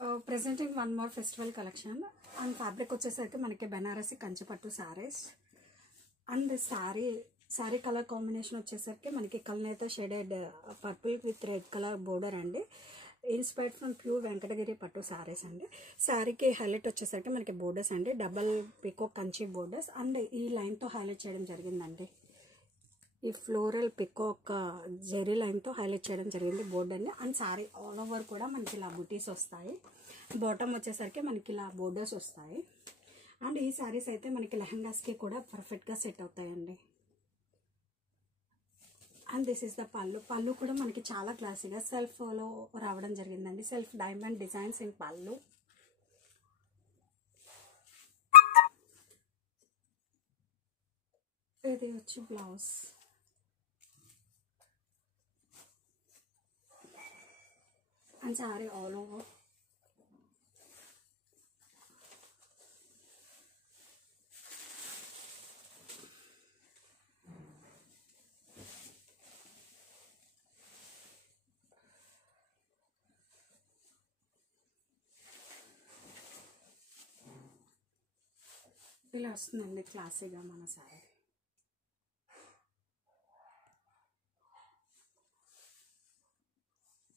Presenting one more festival collection and fabric వచ్చేసరికి మనకి బెనారసి కంచిపట్టు sarees and this saree color combination వచ్చేసరికి మనకి కల్నేత shaded purple with red colour border అండి. Inspired from pure Venkatagiri పట్టు సారీస్ అండి. శారీకి హైలైట్ వచ్చేసరికి మనకి బోర్డర్స్ అండి, double peacock Kanchi borders and ఈ లైన్తో హైలైట్ చేయడం జరిగిందండి. ఈ ఫ్లోరల్ పికాక్ జెరీ లైన్తో హైలైట్ చేయడం జరిగింది బోర్డర్ని. అండ్ శారీ ఆల్ ఓవర్ కూడా మనకి ఇలా బుటీస్ వస్తాయి. బాటమ్ వచ్చేసరికి మనకి ఇలా బోర్డర్స్ వస్తాయి. అండ్ ఈ శారీస్ అయితే మనకి లెహంగాస్కి కూడా పర్ఫెక్ట్గా సెట్ అవుతాయండి. అండ్ దిస్ ఈస్ ద పళ్ళు కూడా మనకి చాలా క్లాసీగా సెల్ఫ్లో రావడం జరిగిందండి. సెల్ఫ్ డైమండ్ డిజైన్స్ ఇన్ పళ్ళు. ఇది వచ్చి blouse. And sorry all over ఇలా వస్తుందండి క్లాసీగా మన సారీ.